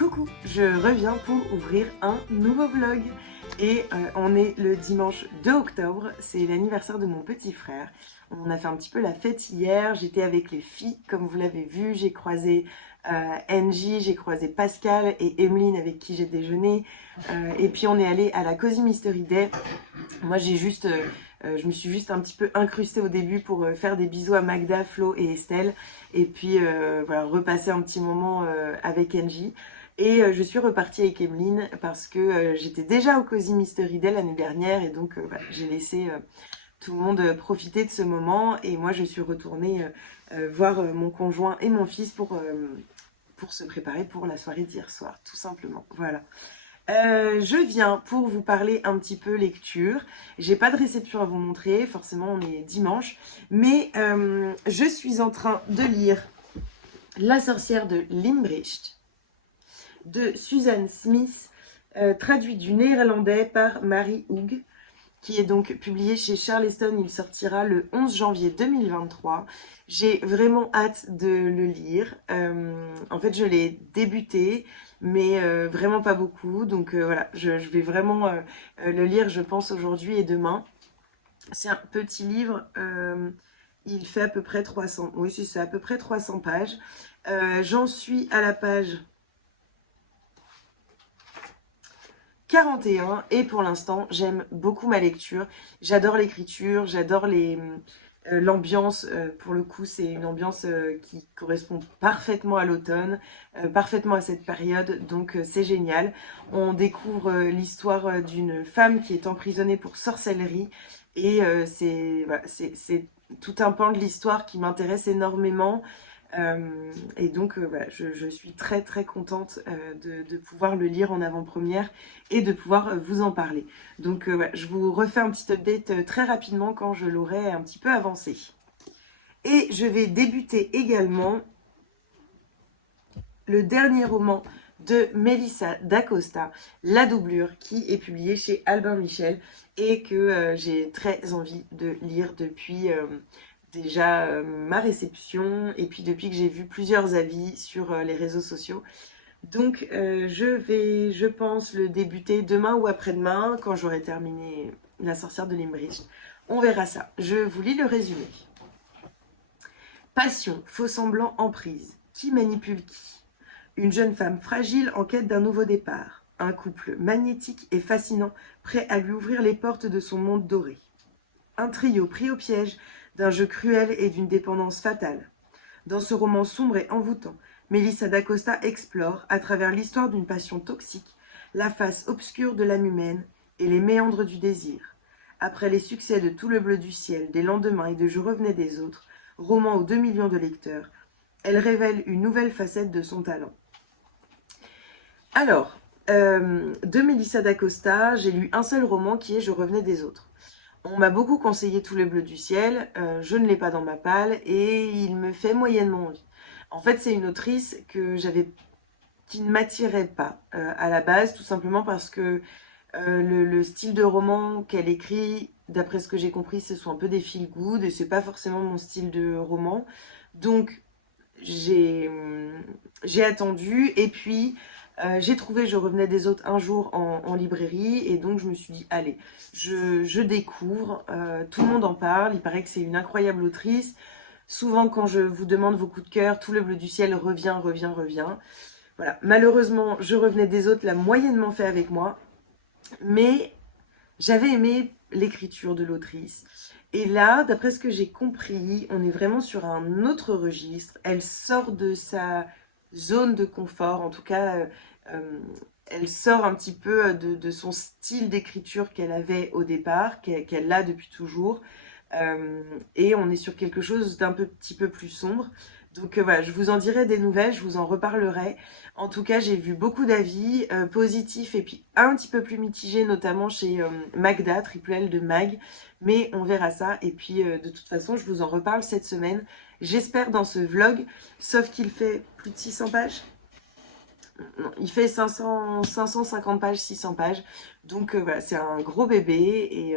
Coucou, je reviens pour ouvrir un nouveau vlog et on est le dimanche 2 octobre, c'est l'anniversaire de mon petit frère. On a fait un petit peu la fête hier, j'étais avec les filles comme vous l'avez vu, j'ai croisé Angie, j'ai croisé Pascal et Emeline avec qui j'ai déjeuné et puis on est allé à la Cozy Mystery Day. Moi je me suis juste un petit peu incrustée au début pour faire des bisous à Magda, Flo et Estelle et puis voilà, repasser un petit moment avec Angie. Et je suis repartie avec Emeline parce que j'étais déjà au Cozy Mystery Day l'année dernière et donc voilà, j'ai laissé tout le monde profiter de ce moment et moi je suis retournée voir mon conjoint et mon fils pour se préparer pour la soirée d'hier soir, tout simplement. Voilà. Je viens pour vous parler un petit peu lecture. J'ai pas de réception à vous montrer, forcément on est dimanche, mais je suis en train de lire La sorcière de Limbricht de Susan Smith, traduit du néerlandais par Marie Hoog, qui est donc publié chez Charleston. Il sortira le 11 janvier 2023. J'ai vraiment hâte de le lire. En fait, je l'ai débuté, mais vraiment pas beaucoup. Donc voilà, je vais vraiment le lire, je pense, aujourd'hui et demain. C'est un petit livre. Il fait à peu près 300. Oui, c'est ça, à peu près 300 pages. J'en suis à la page 41 et pour l'instant j'aime beaucoup ma lecture, j'adore l'écriture, j'adore l'ambiance, pour le coup c'est une ambiance qui correspond parfaitement à l'automne, parfaitement à cette période, donc c'est génial. On découvre l'histoire d'une femme qui est emprisonnée pour sorcellerie et voilà, c'est tout un pan de l'histoire qui m'intéresse énormément. Et donc voilà, je suis très très contente de pouvoir le lire en avant-première et de pouvoir vous en parler. Donc voilà, je vous refais un petit update très rapidement quand je l'aurai un petit peu avancé. Et je vais débuter également le dernier roman de Melissa d'Acosta, La Doublure, qui est publié chez Albin Michel et que j'ai très envie de lire depuis déjà ma réception et puis depuis que j'ai vu plusieurs avis sur les réseaux sociaux. Donc je vais, je pense, le débuter demain ou après-demain quand j'aurai terminé La sorcière de Limbricht. On verra ça. Je vous lis le résumé. Passion, faux semblant, emprise. Qui manipule qui? Une jeune femme fragile en quête d'un nouveau départ. Un couple magnétique et fascinant, prêt à lui ouvrir les portes de son monde doré. Un trio pris au piège d'un jeu cruel et d'une dépendance fatale. Dans ce roman sombre et envoûtant, Melissa d'Acosta explore, à travers l'histoire d'une passion toxique, la face obscure de l'âme humaine et les méandres du désir. Après les succès de Tout le bleu du ciel, des lendemains et de Je revenais des autres, roman aux 2 millions de lecteurs, elle révèle une nouvelle facette de son talent. Alors, de Melissa d'Acosta, j'ai lu un seul roman qui est Je revenais des autres. On m'a beaucoup conseillé Tout le bleu du ciel, je ne l'ai pas dans ma palle et il me fait moyennement envie. En fait, c'est une autrice qui ne m'attirait pas à la base, tout simplement parce que le style de roman qu'elle écrit, d'après ce que j'ai compris, ce sont un peu des feel good et c'est pas forcément mon style de roman. Donc j'ai attendu et puis j'ai trouvé Je revenais des autres un jour en librairie et donc je me suis dit allez, je découvre, tout le monde en parle, il paraît que c'est une incroyable autrice. Souvent quand je vous demande vos coups de cœur, Tout le bleu du ciel revient. Voilà, malheureusement Je revenais des autres l'a moyennement fait avec moi, mais j'avais aimé l'écriture de l'autrice. Et là, d'après ce que j'ai compris, on est vraiment sur un autre registre. Elle sort de sa zone de confort, en tout cas, elle sort un petit peu de son style d'écriture qu'elle avait au départ, qu'elle a depuis toujours. Et on est sur quelque chose d'un petit peu plus sombre. Donc voilà, je vous en dirai des nouvelles, je vous en reparlerai. En tout cas, j'ai vu beaucoup d'avis positifs et puis un petit peu plus mitigés, notamment chez Magda, Triple L de Mag. Mais on verra ça. Et puis de toute façon, je vous en reparle cette semaine. J'espère dans ce vlog, sauf qu'il fait plus de 600 pages. Non, il fait 550 pages, 600 pages. Donc voilà, c'est un gros bébé et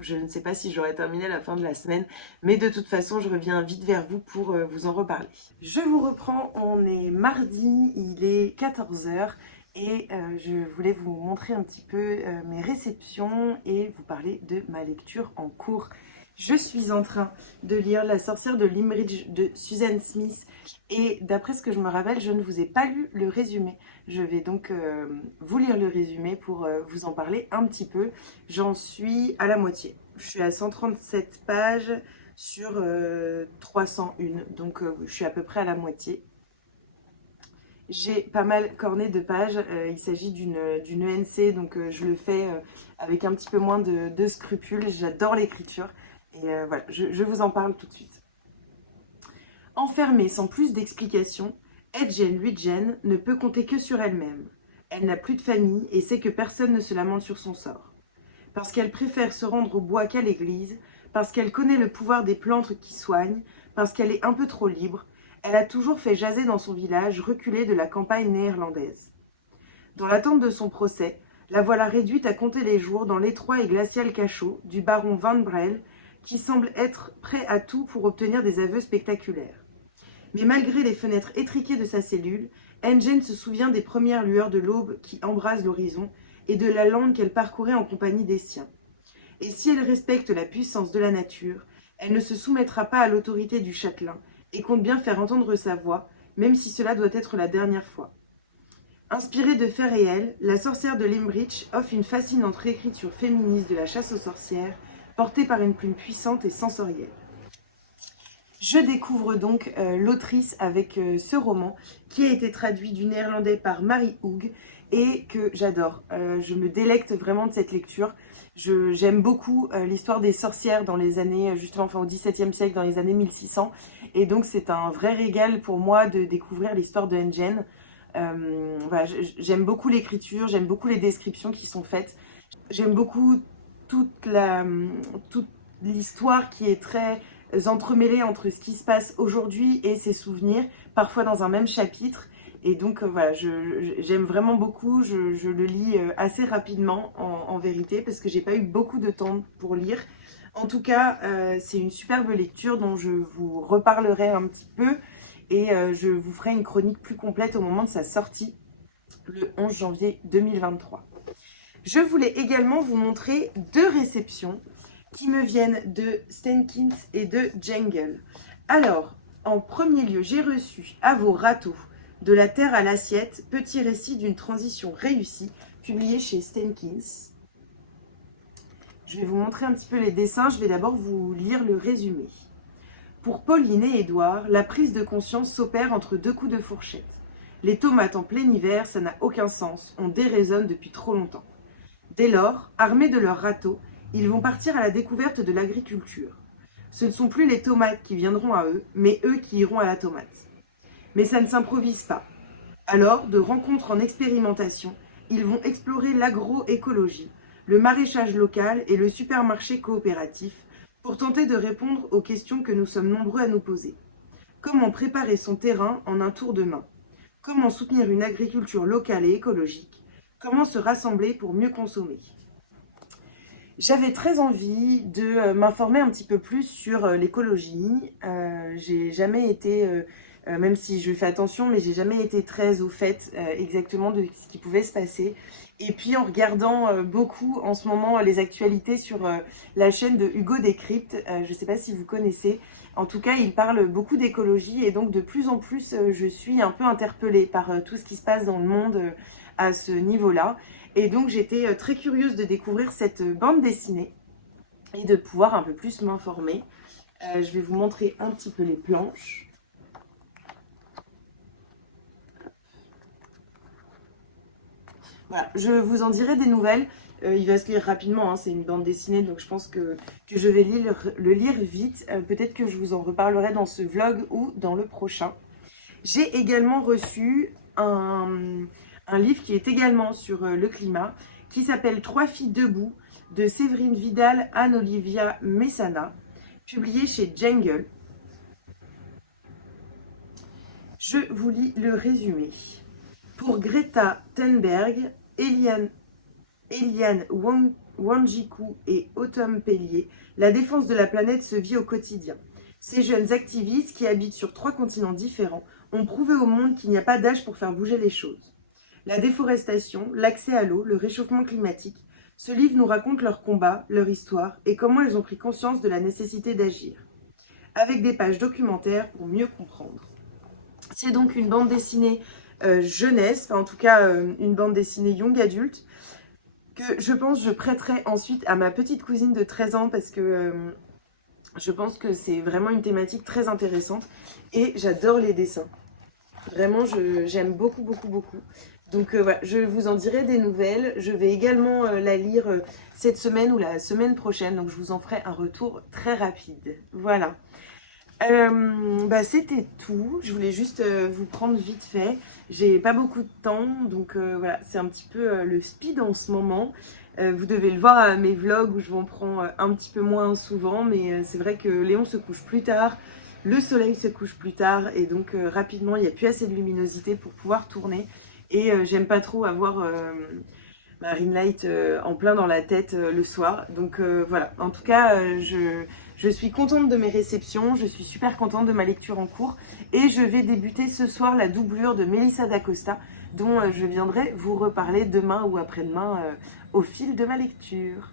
Je ne sais pas si j'aurai terminé à la fin de la semaine, mais de toute façon, je reviens vite vers vous pour vous en reparler. Je vous reprends, on est mardi, il est 14 heures et je voulais vous montrer un petit peu mes réceptions et vous parler de ma lecture en cours. Je suis en train de lire La sorcière de Limerick de Susan Smith et d'après ce que je me rappelle, je ne vous ai pas lu le résumé. Je vais donc vous lire le résumé pour vous en parler un petit peu. J'en suis à la moitié. Je suis à 137 pages sur 301, donc je suis à peu près à la moitié. J'ai pas mal corné de pages, il s'agit d'une ENC, donc je le fais avec un petit peu moins de scrupules. J'adore l'écriture et voilà, je vous en parle tout de suite. Enfermée sans plus d'explications, Hedgen Luigen ne peut compter que sur elle-même. Elle n'a plus de famille et sait que personne ne se lamente sur son sort. Parce qu'elle préfère se rendre au bois qu'à l'église, parce qu'elle connaît le pouvoir des plantes qui soignent, parce qu'elle est un peu trop libre, elle a toujours fait jaser dans son village reculé de la campagne néerlandaise. Dans l'attente de son procès, la voilà réduite à compter les jours dans l'étroit et glacial cachot du baron Van Brel, qui semble être prêt à tout pour obtenir des aveux spectaculaires. Mais malgré les fenêtres étriquées de sa cellule, Hedgen se souvient des premières lueurs de l'aube qui embrasent l'horizon et de la lande qu'elle parcourait en compagnie des siens. Et si elle respecte la puissance de la nature, elle ne se soumettra pas à l'autorité du châtelain et compte bien faire entendre sa voix, même si cela doit être la dernière fois. Inspirée de faits réels, La sorcière de Limerick offre une fascinante réécriture féministe de la chasse aux sorcières, portée par une plume puissante et sensorielle. Je découvre donc l'autrice avec ce roman qui a été traduit du néerlandais par Marie Hoog et que j'adore. Je me délecte vraiment de cette lecture. J'aime beaucoup l'histoire des sorcières dans les années, justement, enfin au XVIIe siècle, dans les années 1600. Et donc c'est un vrai régal pour moi de découvrir l'histoire de Hedgen. Voilà, j'aime beaucoup l'écriture, j'aime beaucoup les descriptions qui sont faites. J'aime beaucoup toute l'histoire qui est très entremêlée entre ce qui se passe aujourd'hui et ses souvenirs, parfois dans un même chapitre. Et donc voilà, j'aime vraiment beaucoup, je le lis assez rapidement en vérité, parce que j'ai pas eu beaucoup de temps pour lire. En tout cas, c'est une superbe lecture dont je vous reparlerai un petit peu et je vous ferai une chronique plus complète au moment de sa sortie, le 11 janvier 2023. Je voulais également vous montrer deux réceptions qui me viennent de Stenkins et de Jangle. Alors, en premier lieu, j'ai reçu À vos râteaux, de la terre à l'assiette, petit récit d'une transition réussie, publié chez Stenkins. Je vais vous montrer un petit peu les dessins, je vais d'abord vous lire le résumé. Pour Pauline et Édouard, la prise de conscience s'opère entre deux coups de fourchette. Les tomates en plein hiver, ça n'a aucun sens, on déraisonne depuis trop longtemps. Dès lors, armés de leurs râteaux, ils vont partir à la découverte de l'agriculture. Ce ne sont plus les tomates qui viendront à eux, mais eux qui iront à la tomate. Mais ça ne s'improvise pas. Alors, de rencontre en expérimentation, ils vont explorer l'agroécologie, le maraîchage local et le supermarché coopératif pour tenter de répondre aux questions que nous sommes nombreux à nous poser. Comment préparer son terrain en un tour de main? Comment soutenir une agriculture locale et écologique? Comment se rassembler pour mieux consommer? J'avais très envie de m'informer un petit peu plus sur l'écologie. J'ai jamais été, même si je fais attention, mais j'ai jamais été très au fait exactement de ce qui pouvait se passer. Et puis en regardant beaucoup en ce moment les actualités sur la chaîne de Hugo Décrypte, je ne sais pas si vous connaissez, en tout cas il parle beaucoup d'écologie et donc de plus en plus je suis un peu interpellée par tout ce qui se passe dans le monde à ce niveau-là. Et donc j'étais très curieuse de découvrir cette bande dessinée et de pouvoir un peu plus m'informer. Je vais vous montrer un petit peu les planches. Voilà, je vous en dirai des nouvelles. Il va se lire rapidement, hein, c'est une bande dessinée, donc je pense que je vais le lire vite. Peut-être que je vous en reparlerai dans ce vlog ou dans le prochain. J'ai également reçu un livre qui est également sur le climat, qui s'appelle Trois filles debout, de Séverine Vidal, Anne-Olivia Messana, publié chez Jangle. Je vous lis le résumé. Pour Greta Thunberg, Eliane Wanjiku et Autumn Pellier, la défense de la planète se vit au quotidien. Ces jeunes activistes, qui habitent sur 3 continents différents, ont prouvé au monde qu'il n'y a pas d'âge pour faire bouger les choses. La déforestation, l'accès à l'eau, le réchauffement climatique, ce livre nous raconte leurs combats, leur histoire et comment elles ont pris conscience de la nécessité d'agir, avec des pages documentaires pour mieux comprendre. C'est donc une bande dessinée jeunesse, enfin en tout cas une bande dessinée young adulte, que je pense je prêterai ensuite à ma petite cousine de 13 ans parce que je pense que c'est vraiment une thématique très intéressante et j'adore les dessins. Vraiment, j'aime beaucoup, beaucoup, beaucoup. Donc voilà, je vous en dirai des nouvelles. Je vais également la lire cette semaine ou la semaine prochaine. Donc je vous en ferai un retour très rapide. Voilà. C'était tout. Je voulais juste vous prendre vite fait. J'ai pas beaucoup de temps. Donc voilà, c'est un petit peu le speed en ce moment. Vous devez le voir à mes vlogs où je m'en prends un petit peu moins souvent. Mais c'est vrai que Léon se couche plus tard. Le soleil se couche plus tard et donc rapidement il n'y a plus assez de luminosité pour pouvoir tourner et j'aime pas trop avoir ma ring light en plein dans la tête le soir. Donc voilà, en tout cas je suis contente de mes réceptions, je suis super contente de ma lecture en cours et je vais débuter ce soir la doublure de Melissa d'Acosta dont je viendrai vous reparler demain ou après-demain au fil de ma lecture.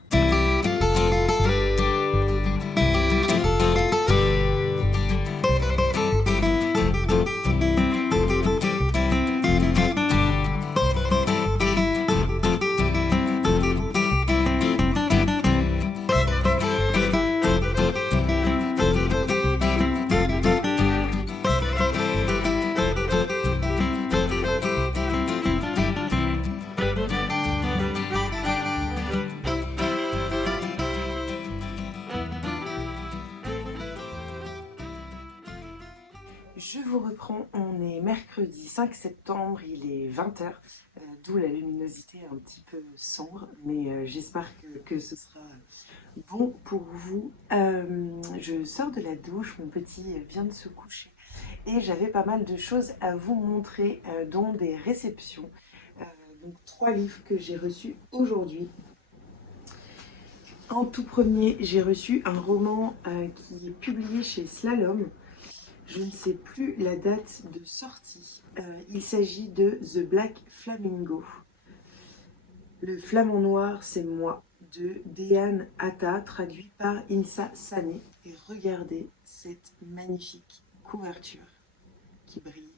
Je vous reprends, on est mercredi 5 septembre, il est 20h, d'où la luminosité un petit peu sombre, mais j'espère que ce sera bon pour vous. Je sors de la douche, mon petit vient de se coucher et j'avais pas mal de choses à vous montrer, dont des réceptions. Donc 3 livres que j'ai reçus aujourd'hui. En tout premier, j'ai reçu un roman qui est publié chez Slalom. Je ne sais plus la date de sortie. Il s'agit de The Black Flamingo. Le flamant noir, c'est moi, de Dean Atta, traduit par Insa Sané. Et regardez cette magnifique couverture qui brille.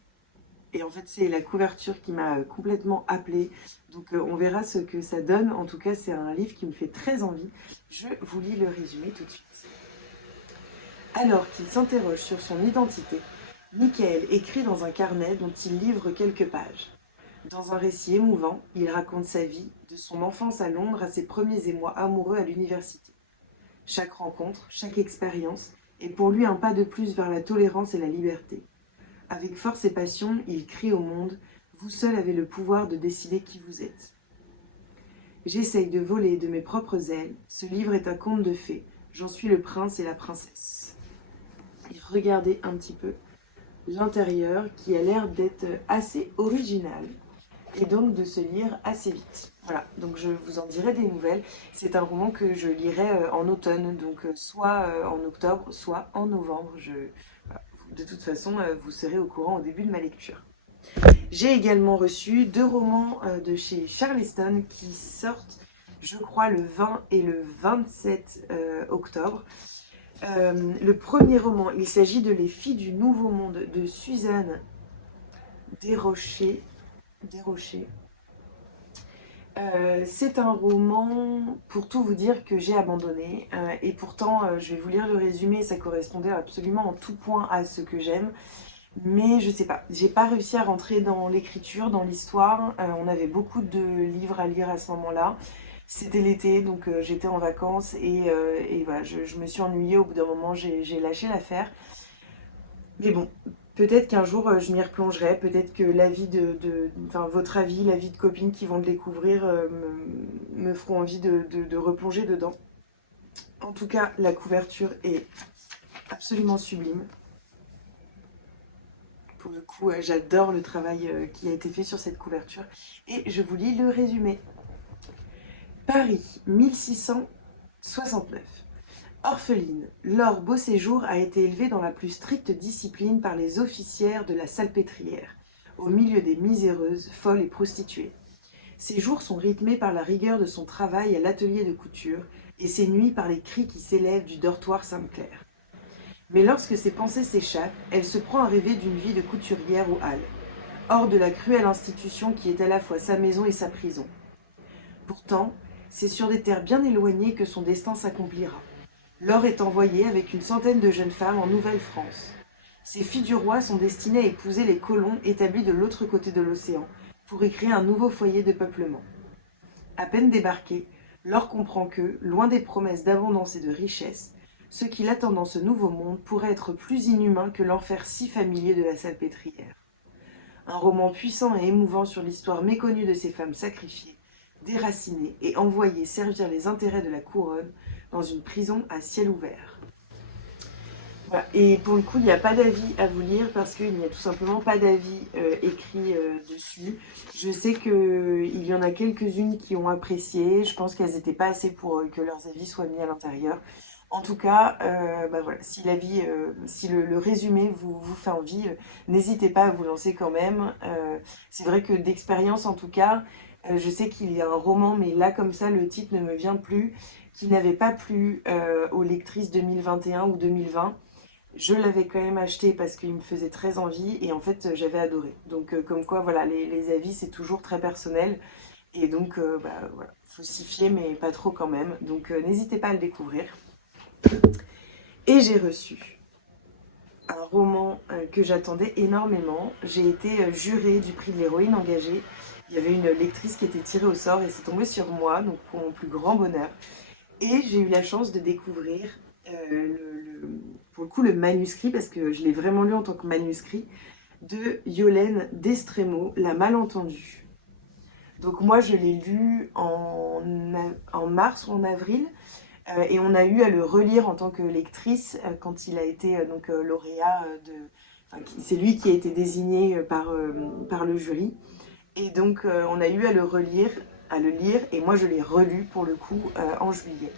Et en fait, c'est la couverture qui m'a complètement happée. Donc on verra ce que ça donne. En tout cas, c'est un livre qui me fait très envie. Je vous lis le résumé tout de suite. Alors qu'il s'interroge sur son identité, Michael écrit dans un carnet dont il livre quelques pages. Dans un récit émouvant, il raconte sa vie, de son enfance à Londres à ses premiers émois amoureux à l'université. Chaque rencontre, chaque expérience est pour lui un pas de plus vers la tolérance et la liberté. Avec force et passion, il crie au monde « Vous seul avez le pouvoir de décider qui vous êtes ». J'essaye de voler de mes propres ailes, ce livre est un conte de fées, j'en suis le prince et la princesse. Et regardez un petit peu l'intérieur qui a l'air d'être assez original et donc de se lire assez vite. Voilà, donc je vous en dirai des nouvelles. C'est un roman que je lirai en automne, donc soit en octobre, soit en novembre. Voilà. De toute façon, vous serez au courant au début de ma lecture. J'ai également reçu 2 romans de chez Charleston qui sortent, je crois, le 20 et le 27 octobre. Le premier roman, il s'agit de Les filles du Nouveau Monde de Suzanne Desrochers. C'est un roman, pour tout vous dire, que j'ai abandonné. Et pourtant, je vais vous lire le résumé, ça correspondait absolument en tout point à ce que j'aime. Mais je sais pas, j'ai pas réussi à rentrer dans l'écriture, dans l'histoire. On avait beaucoup de livres à lire à ce moment-là. C'était l'été, donc j'étais en vacances et voilà, je me suis ennuyée. Au bout d'un moment, j'ai lâché l'affaire. Mais bon, peut-être qu'un jour je m'y replongerai. Peut-être que l'avis enfin votre avis, l'avis de copines qui vont le découvrir me feront envie de replonger dedans. En tout cas, la couverture est absolument sublime. Pour le coup, j'adore le travail qui a été fait sur cette couverture. Et je vous lis le résumé. Paris, 1669. Orpheline, Laure Beauséjour a été élevée dans la plus stricte discipline par les officières de la Salpêtrière, au milieu des miséreuses, folles et prostituées. Ses jours sont rythmés par la rigueur de son travail à l'atelier de couture et ses nuits par les cris qui s'élèvent du dortoir Sainte-Claire. Mais lorsque ses pensées s'échappent, elle se prend à rêver d'une vie de couturière aux Halles, hors de la cruelle institution qui est à la fois sa maison et sa prison. Pourtant, c'est sur des terres bien éloignées que son destin s'accomplira. Laure est envoyée avec une centaine de jeunes femmes en Nouvelle-France. Ces filles du roi sont destinées à épouser les colons établis de l'autre côté de l'océan, pour y créer un nouveau foyer de peuplement. À peine débarquée, Laure comprend que, loin des promesses d'abondance et de richesse, ce qui l'attend dans ce nouveau monde pourrait être plus inhumain que l'enfer si familier de la Salpêtrière. Un roman puissant et émouvant sur l'histoire méconnue de ces femmes sacrifiées, déracinées et envoyées servir les intérêts de la couronne dans une prison à ciel ouvert. Voilà. Et pour le coup, il n'y a pas d'avis à vous lire parce qu'il n'y a tout simplement pas d'avis écrit dessus. Je sais qu'il y en a quelques-unes qui ont apprécié. Je pense qu'elles n'étaient pas assez pour que leurs avis soient mis à l'intérieur. En tout cas, voilà, si l'avis, si le résumé vous fait envie, n'hésitez pas à vous lancer quand même. C'est vrai que d'expérience, en tout cas, je sais qu'il y a un roman, mais là, comme ça, le titre ne me vient plus, qui n'avait pas plu aux lectrices 2021 ou 2020. Je l'avais quand même acheté parce qu'il me faisait très envie et en fait j'avais adoré. Donc comme quoi voilà, les avis c'est toujours très personnel et donc voilà, faut s'y fier mais pas trop quand même. Donc n'hésitez pas à le découvrir. Et j'ai reçu un roman que j'attendais énormément. J'ai été jurée du prix de l'héroïne engagée. Il y avait une lectrice qui était tirée au sort et c'est tombé sur moi, donc pour mon plus grand bonheur. Et j'ai eu la chance de découvrir pour le coup le manuscrit, parce que je l'ai vraiment lu en tant que manuscrit, de Yolène Destremo, La Malentendue. Donc moi je l'ai lu en mars ou en avril, et on a eu à le relire en tant que lectrice quand il a été lauréat c'est lui qui a été désigné par le jury. Et donc on a eu à le lire, et moi je l'ai relu pour le coup en juillet.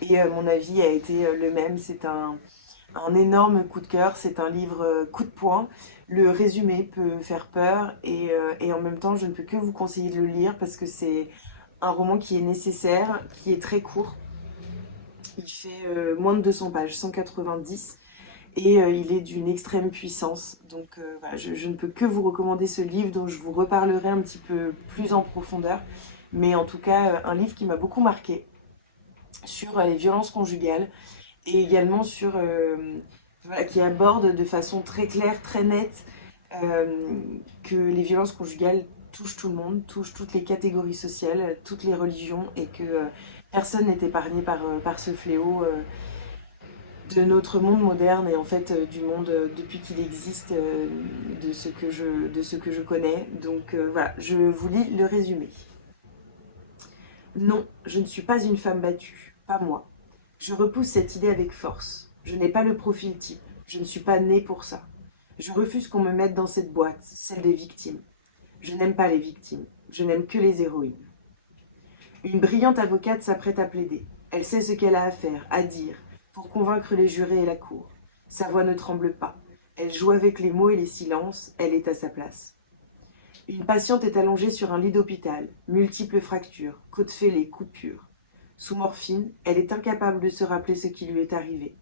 Et mon avis a été le même, c'est un énorme coup de cœur, c'est un livre coup de poing. Le résumé peut faire peur et en même temps je ne peux que vous conseiller de le lire parce que c'est un roman qui est nécessaire, qui est très court. Il fait moins de 200 pages, 190, et il est d'une extrême puissance. Donc voilà, je ne peux que vous recommander ce livre dont je vous reparlerai un petit peu plus en profondeur. Mais en tout cas, un livre qui m'a beaucoup marqué sur les violences conjugales et également sur voilà, qui aborde de façon très claire, très nette que les violences conjugales touchent tout le monde, touchent toutes les catégories sociales, toutes les religions et que personne n'est épargné par ce fléau de notre monde moderne et en fait du monde depuis qu'il existe, de ce que je connais. Donc voilà, je vous lis le résumé. Non, je ne suis pas une femme battue, pas moi. Je repousse cette idée avec force. Je n'ai pas le profil type, je ne suis pas née pour ça. Je refuse qu'on me mette dans cette boîte, celle des victimes. Je n'aime pas les victimes, je n'aime que les héroïnes. Une brillante avocate s'apprête à plaider. Elle sait ce qu'elle a à faire, à dire, pour convaincre les jurés et la cour. Sa voix ne tremble pas. Elle joue avec les mots et les silences, elle est à sa place. Une patiente est allongée sur un lit d'hôpital, multiples fractures, côtes fêlées, coupures. Sous morphine, elle est incapable de se rappeler ce qui lui est arrivé.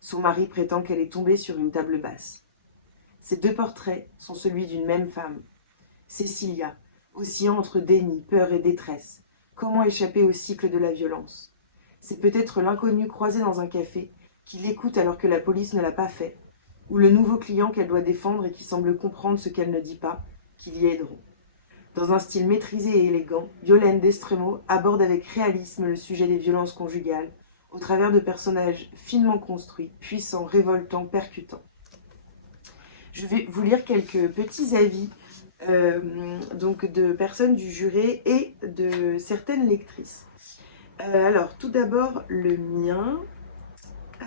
Son mari prétend qu'elle est tombée sur une table basse. Ces deux portraits sont celui d'une même femme. Cécilia, oscillant entre déni, peur et détresse. Comment échapper au cycle de la violence? C'est peut-être l'inconnu croisé dans un café, qui l'écoute alors que la police ne l'a pas fait, ou le nouveau client qu'elle doit défendre et qui semble comprendre ce qu'elle ne dit pas, qui l'y aideront. Dans un style maîtrisé et élégant, Yolène Destremo aborde avec réalisme le sujet des violences conjugales, au travers de personnages finement construits, puissants, révoltants, percutants. Je vais vous lire quelques petits avis donc de personnes du jury et de certaines lectrices. Alors, tout d'abord, le mien.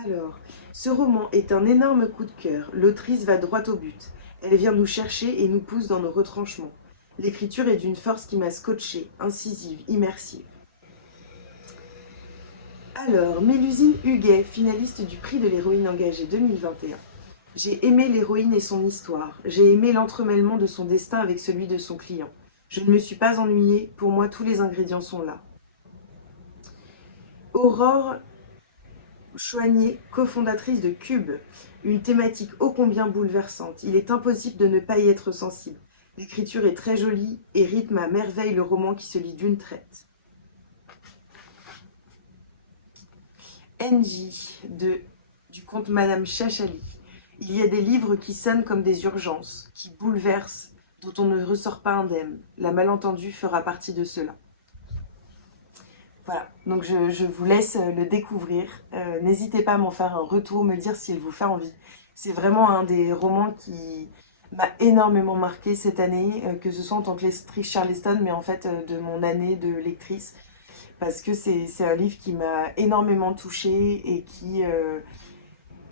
Alors, ce roman est un énorme coup de cœur. L'autrice va droit au but. Elle vient nous chercher et nous pousse dans nos retranchements. L'écriture est d'une force qui m'a scotché, incisive, immersive. Alors, Mélusine Huguet, finaliste du prix de l'héroïne engagée 2021. J'ai aimé l'héroïne et son histoire. J'ai aimé l'entremêlement de son destin avec celui de son client. Je ne me suis pas ennuyée, pour moi tous les ingrédients sont là. Aurore Choignet, cofondatrice de Cube, une thématique ô combien bouleversante. Il est impossible de ne pas y être sensible. L'écriture est très jolie et rythme à merveille le roman qui se lit d'une traite. NJ du conte Madame Chachali. Il y a des livres qui sonnent comme des urgences, qui bouleversent, dont on ne ressort pas indemne. La malentendue fera partie de cela. Voilà, donc je vous laisse le découvrir. N'hésitez pas à m'en faire un retour, me dire s'il vous fait envie. C'est vraiment un des romans qui m'a énormément marqué cette année, que ce soit en tant que lectrice Charleston, mais en fait de mon année de lectrice, parce que c'est un livre qui m'a énormément touchée et qui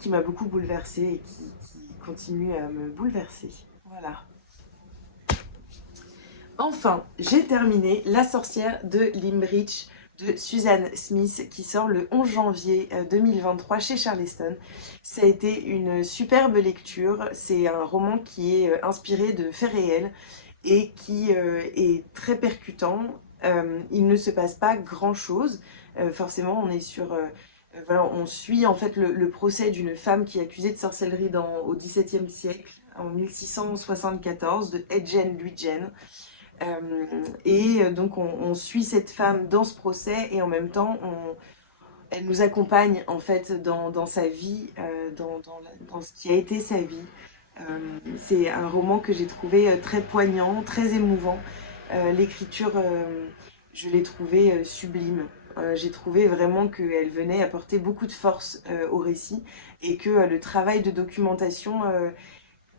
m'a beaucoup bouleversée et qui continue à me bouleverser. Voilà. Enfin, j'ai terminé La sorcière de Limbridge de Suzanne Smith qui sort le 11 janvier 2023 chez Charleston. Ça a été une superbe lecture. C'est un roman qui est inspiré de faits réels et qui est très percutant. Il ne se passe pas grand-chose. Forcément, on est sur... voilà, on suit en fait le procès d'une femme qui est accusée de sorcellerie au XVIIe siècle, en 1674, de Hedgen Luitgen. Donc on suit cette femme dans ce procès et en même temps elle nous accompagne en fait dans sa vie, dans ce qui a été sa vie. C'est un roman que j'ai trouvé très poignant, très émouvant. L'écriture, je l'ai trouvée sublime. J'ai trouvé vraiment qu'elle venait apporter beaucoup de force au récit et que le travail de documentation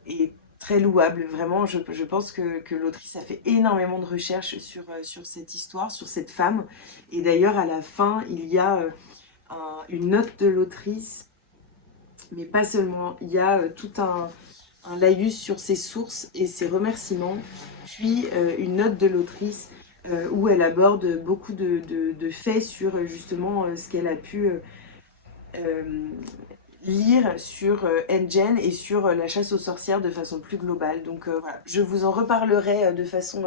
est très louable. Vraiment, je pense que l'autrice a fait énormément de recherches sur cette histoire, sur cette femme. Et d'ailleurs, à la fin, il y a une note de l'autrice, mais pas seulement. Il y a tout un laïus sur ses sources et ses remerciements, puis une note de l'autrice où elle aborde beaucoup de faits sur justement ce qu'elle a pu lire sur Hedgen et sur la chasse aux sorcières de façon plus globale. Donc voilà, je vous en reparlerai de façon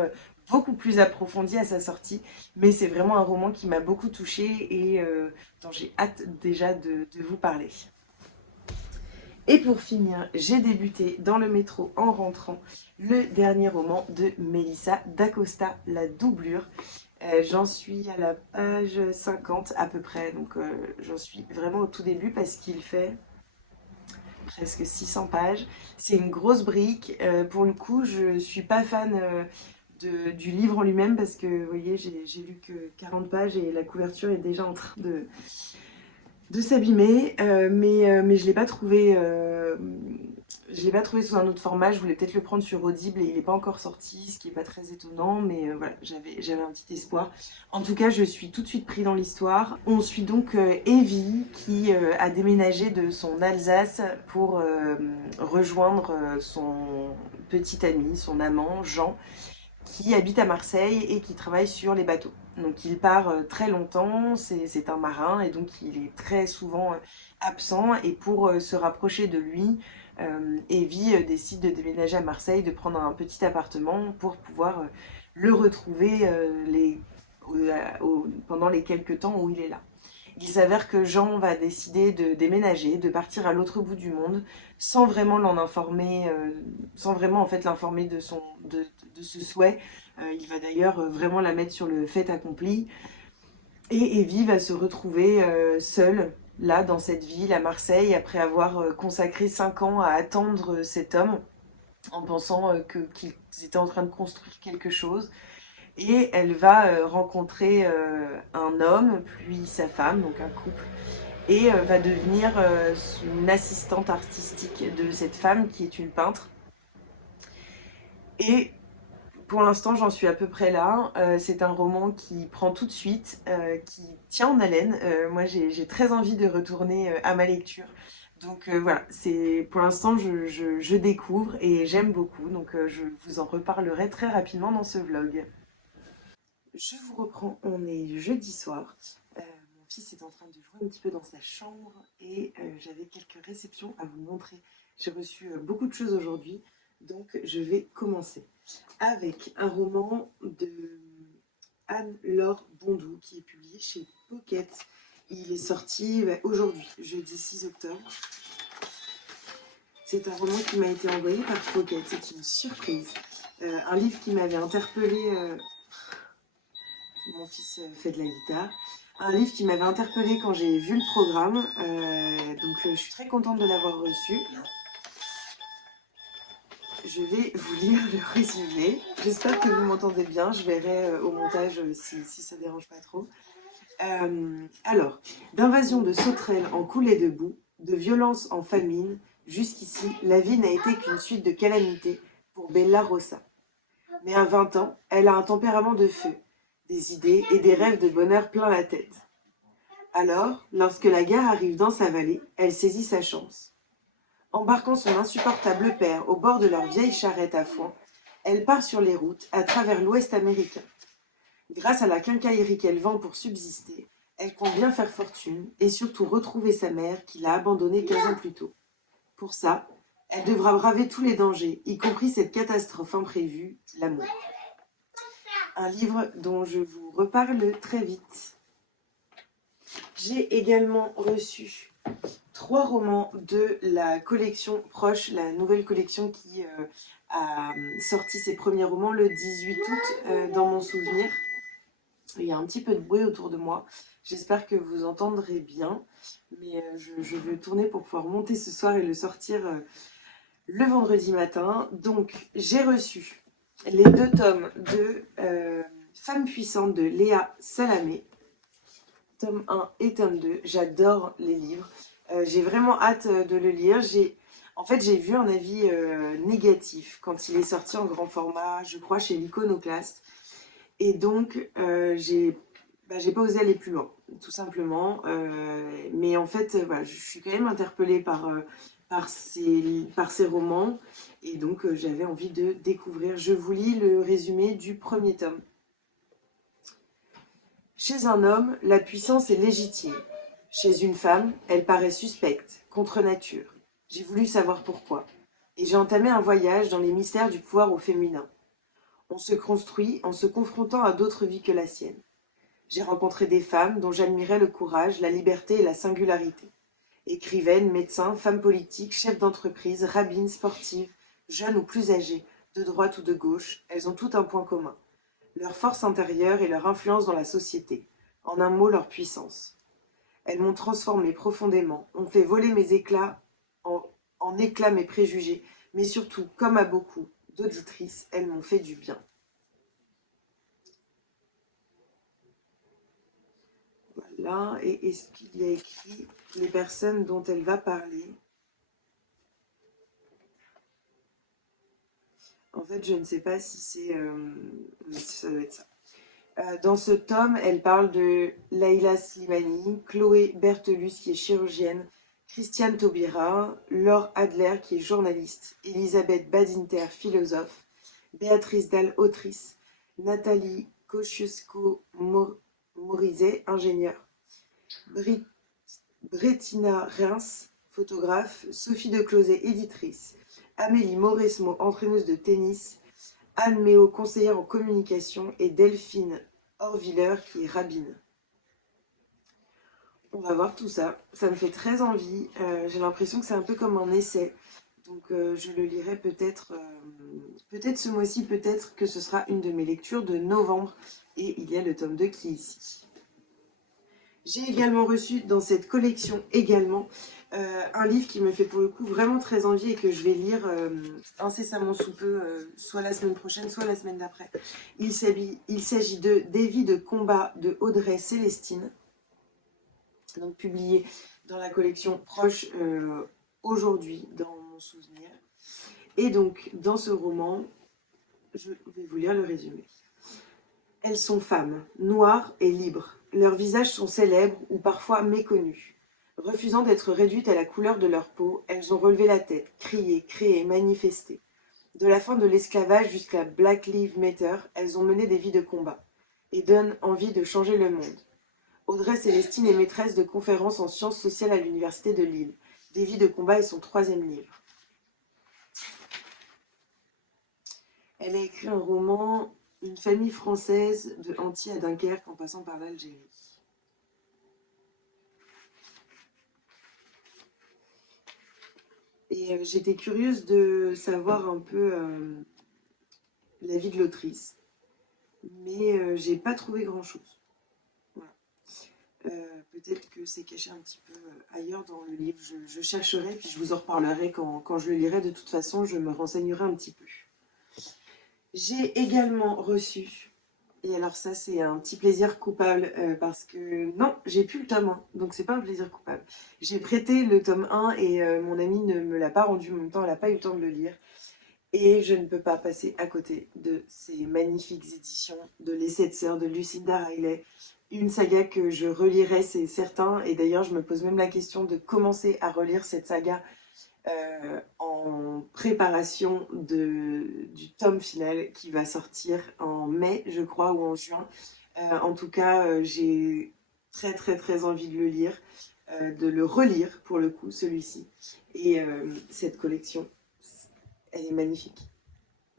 beaucoup plus approfondie à sa sortie, mais c'est vraiment un roman qui m'a beaucoup touchée et dont j'ai hâte déjà de vous parler. Et pour finir, j'ai débuté dans le métro en rentrant le dernier roman de Melissa d'Acosta, La doublure. J'en suis à la page 50 à peu près, donc j'en suis vraiment au tout début parce qu'il fait presque 600 pages. C'est une grosse brique. Pour le coup, je suis pas fan du livre en lui-même parce que, vous voyez, j'ai lu que 40 pages et la couverture est déjà en train de s'abîmer, mais je l'ai pas trouvé sous un autre format. Je voulais peut-être le prendre sur Audible et il n'est pas encore sorti, ce qui est pas très étonnant, mais voilà, j'avais un petit espoir. En tout cas, je suis tout de suite pris dans l'histoire. On suit donc Evie qui a déménagé de son Alsace pour rejoindre son petit ami, son amant Jean, qui habite à Marseille et qui travaille sur les bateaux. Donc il part très longtemps, c'est un marin et donc il est très souvent absent et pour se rapprocher de lui, Evie décide de déménager à Marseille, de prendre un petit appartement pour pouvoir le retrouver pendant les quelques temps où il est là. Il s'avère que Jean va décider de déménager, de partir à l'autre bout du monde, sans vraiment l'en informer, sans vraiment en fait l'informer de ce souhait. Il va d'ailleurs vraiment la mettre sur le fait accompli. Et Evie va se retrouver seule, là, dans cette ville, à Marseille, après avoir consacré 5 ans à attendre cet homme, en pensant qu'ils étaient en train de construire quelque chose. Et elle va rencontrer un homme, puis sa femme, donc un couple, et va devenir une assistante artistique de cette femme qui est une peintre. Et pour l'instant, j'en suis à peu près là. C'est un roman qui prend tout de suite, qui tient en haleine. Moi, j'ai très envie de retourner à ma lecture. Donc voilà, pour l'instant, je découvre et j'aime beaucoup. Donc je vous en reparlerai très rapidement dans ce vlog. Je vous reprends, on est jeudi soir. Mon fils est en train de jouer un petit peu dans sa chambre et j'avais quelques réceptions à vous montrer. J'ai reçu beaucoup de choses aujourd'hui, donc je vais commencer avec un roman de Anne-Laure Bondou qui est publié chez Pocket. Il est sorti aujourd'hui, jeudi 6 octobre. C'est un roman qui m'a été envoyé par Pocket, c'est une surprise. Un livre qui m'avait interpellée, mon fils fait de la guitare, un livre qui m'avait interpellée quand j'ai vu le programme, donc je suis très contente de l'avoir reçu. Je vais vous lire le résumé, j'espère que vous m'entendez bien, je verrai au montage si ça dérange pas trop. Alors, d'invasion de sauterelles en coulée de boue, de violence en famine, jusqu'ici, la vie n'a été qu'une suite de calamités pour Bella Rossa. Mais à 20 ans, elle a un tempérament de feu, des idées et des rêves de bonheur plein la tête. Alors, lorsque la gare arrive dans sa vallée, elle saisit sa chance. Embarquant son insupportable père au bord de leur vieille charrette à foin, elle part sur les routes à travers l'Ouest américain. Grâce à la quincaillerie qu'elle vend pour subsister, elle compte bien faire fortune et surtout retrouver sa mère qui l'a abandonnée 15 ans plus tôt. Pour ça, elle devra braver tous les dangers, y compris cette catastrophe imprévue, l'amour. Un livre dont je vous reparle très vite. J'ai également reçu 3 romans de la collection Proche, la nouvelle collection qui a sorti ses premiers romans le 18 août dans mon souvenir. Il y a un petit peu de bruit autour de moi, j'espère que vous entendrez bien, mais je veux tourner pour pouvoir monter ce soir et le sortir le vendredi matin. Donc j'ai reçu les 2 tomes de Femmes puissantes de Léa Salamé, tome 1 et tome 2. J'adore les livres. J'ai vraiment hâte de le lire. J'ai vu un avis négatif quand il est sorti en grand format, je crois, chez l'Iconoclaste. Et donc, j'ai pas osé aller plus loin, tout simplement. Mais en fait, voilà, je suis quand même interpellée par ces romans. Et donc, j'avais envie de découvrir. Je vous lis le résumé du premier tome. Chez un homme, la puissance est légitime. Chez une femme, elle paraît suspecte, contre nature. J'ai voulu savoir pourquoi. Et j'ai entamé un voyage dans les mystères du pouvoir au féminin. On se construit en se confrontant à d'autres vies que la sienne. J'ai rencontré des femmes dont j'admirais le courage, la liberté et la singularité. Écrivaines, médecins, femmes politiques, chefs d'entreprise, rabbines, sportives, jeunes ou plus âgées, de droite ou de gauche, elles ont toutes un point commun. Leur force intérieure et leur influence dans la société. En un mot, leur puissance. Elles m'ont transformée profondément, ont fait voler mes éclats, en éclats mes préjugés, mais surtout, comme à beaucoup d'auditrices, elles m'ont fait du bien. Voilà, et est-ce qu'il y a écrit les personnes dont elle va parler? En fait, je ne sais pas si ça doit être ça. Dans ce tome, elle parle de Leïla Slimani, Chloé Berthelus qui est chirurgienne, Christiane Taubira, Laure Adler qui est journaliste, Elisabeth Badinter, philosophe, Béatrice Dalle, autrice, Nathalie Kosciusko-Morizet, ingénieure, Brettina Reims, photographe, Sophie de Closet, éditrice, Amélie Mauresmo, entraîneuse de tennis, Anne Méo, conseillère en communication, et Delphine Horviller, qui est rabbine. On va voir tout ça. Ça me fait très envie. J'ai l'impression que c'est un peu comme un essai. Donc je le lirai peut-être ce mois-ci, peut-être que ce sera une de mes lectures de novembre. Et il y a le tome 2 qui est ici. J'ai également reçu dans cette collection un livre qui me fait pour le coup vraiment très envie et que je vais lire incessamment sous peu, soit la semaine prochaine, soit la semaine d'après. Il s'agit de Des vies de combat de Audrey Célestine, donc publié dans la collection Proche aujourd'hui, dans mon souvenir. Et donc, dans ce roman, je vais vous lire le résumé. Elles sont femmes, noires et libres. Leurs visages sont célèbres ou parfois méconnus. Refusant d'être réduites à la couleur de leur peau, elles ont relevé la tête, crié, créé, manifesté. De la fin de l'esclavage jusqu'à Black Lives Matter, elles ont mené des vies de combat et donnent envie de changer le monde. Audrey Célestine est maîtresse de conférences en sciences sociales à l'université de Lille. Des vies de combat est son troisième livre. Elle a écrit un roman, Une famille française de Antilles à Dunkerque en passant par l'Algérie. Et j'étais curieuse de savoir un peu la vie de l'autrice, mais j'ai pas trouvé grand-chose. Voilà. Peut-être que c'est caché un petit peu ailleurs dans le livre. Je chercherai, puis je vous en reparlerai quand je le lirai. De toute façon, je me renseignerai un petit peu. J'ai également reçu, et alors ça c'est un petit plaisir coupable, parce que non, j'ai plus le tome 1, donc c'est pas un plaisir coupable. J'ai prêté le tome 1 et mon amie ne me l'a pas rendu, en même temps elle n'a pas eu le temps de le lire. Et je ne peux pas passer à côté de ces magnifiques éditions de Les Sept Sœurs de Lucinda Riley. Une saga que je relirai, c'est certain. Et d'ailleurs, je me pose même la question de commencer à relire cette saga en préparation du tome final qui va sortir en mai, je crois, ou en juin. En tout cas, j'ai très très très envie de le lire, de le relire pour le coup, celui-ci. Et cette collection, elle est magnifique.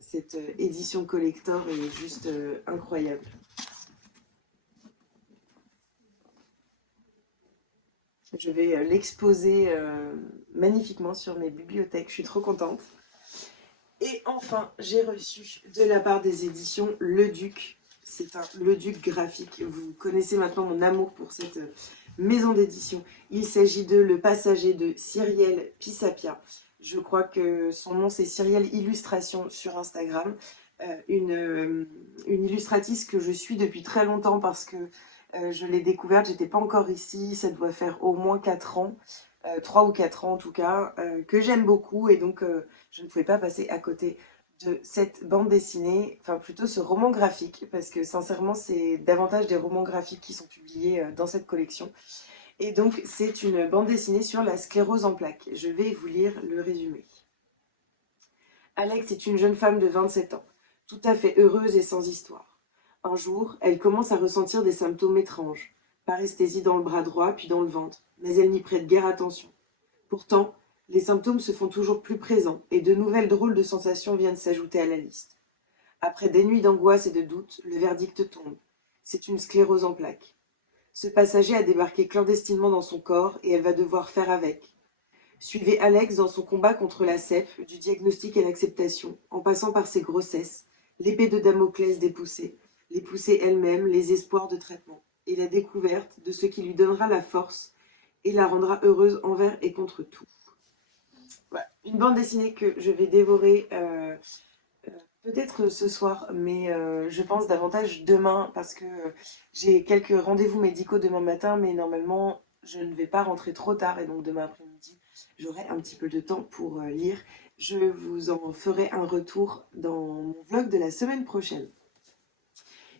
Cette édition collector est juste incroyable. Je vais l'exposer magnifiquement sur mes bibliothèques. Je suis trop contente. Et enfin, j'ai reçu de la part des éditions Le Duc. C'est un Le Duc graphique. Vous connaissez maintenant mon amour pour cette maison d'édition. Il s'agit de Le Passager de Cyrielle Pisapia. Je crois que son nom c'est Cyrielle Illustration sur Instagram. Une illustratrice que je suis depuis très longtemps parce que je l'ai découverte, j'étais pas encore ici, ça doit faire au moins 4 ans, 3 ou 4 ans en tout cas, que j'aime beaucoup et donc je ne pouvais pas passer à côté de cette bande dessinée, enfin plutôt ce roman graphique, parce que sincèrement c'est davantage des romans graphiques qui sont publiés dans cette collection. Et donc c'est une bande dessinée sur la sclérose en plaques. Je vais vous lire le résumé. Alex est une jeune femme de 27 ans, tout à fait heureuse et sans histoire. Un jour, elle commence à ressentir des symptômes étranges. Paresthésie dans le bras droit, puis dans le ventre, mais elle n'y prête guère attention. Pourtant, les symptômes se font toujours plus présents et de nouvelles drôles de sensations viennent s'ajouter à la liste. Après des nuits d'angoisse et de doute, le verdict tombe. C'est une sclérose en plaques. Ce passager a débarqué clandestinement dans son corps et elle va devoir faire avec. Suivez Alex dans son combat contre la CEP, du diagnostic à l'acceptation, en passant par ses grossesses, l'épée de Damoclès des poussées, les poussées elles-mêmes, les espoirs de traitement, et la découverte de ce qui lui donnera la force et la rendra heureuse envers et contre tout. Voilà. Une bande dessinée que je vais dévorer peut-être ce soir, mais je pense davantage demain, parce que j'ai quelques rendez-vous médicaux demain matin, mais normalement je ne vais pas rentrer trop tard, et donc demain après-midi, j'aurai un petit peu de temps pour lire. Je vous en ferai un retour dans mon vlog de la semaine prochaine.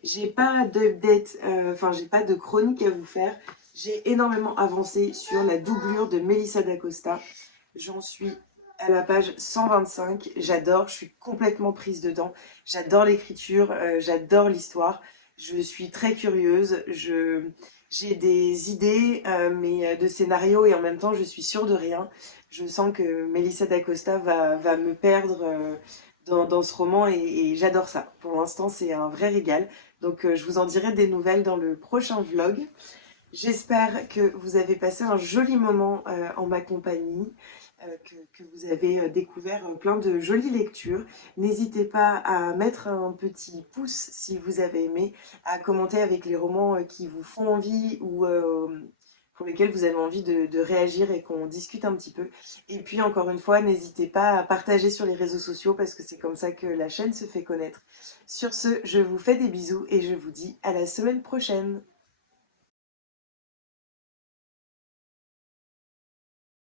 J'ai pas d'update, j'ai pas de chronique à vous faire. J'ai énormément avancé sur la doublure de Melissa d'Acosta. J'en suis à la page 125. J'adore, je suis complètement prise dedans. J'adore l'écriture, j'adore l'histoire. Je suis très curieuse. J'ai des idées de scénario et en même temps je suis sûre de rien. Je sens que Melissa d'Acosta va me perdre dans ce roman et j'adore ça. Pour l'instant c'est un vrai régal. Donc je vous en dirai des nouvelles dans le prochain vlog. J'espère que vous avez passé un joli moment en ma compagnie, que vous avez découvert plein de jolies lectures. N'hésitez pas à mettre un petit pouce si vous avez aimé, à commenter avec les romans qui vous font envie ou pour lesquels vous avez envie de réagir et qu'on discute un petit peu. Et puis encore une fois, n'hésitez pas à partager sur les réseaux sociaux parce que c'est comme ça que la chaîne se fait connaître. Sur ce, je vous fais des bisous et je vous dis à la semaine prochaine.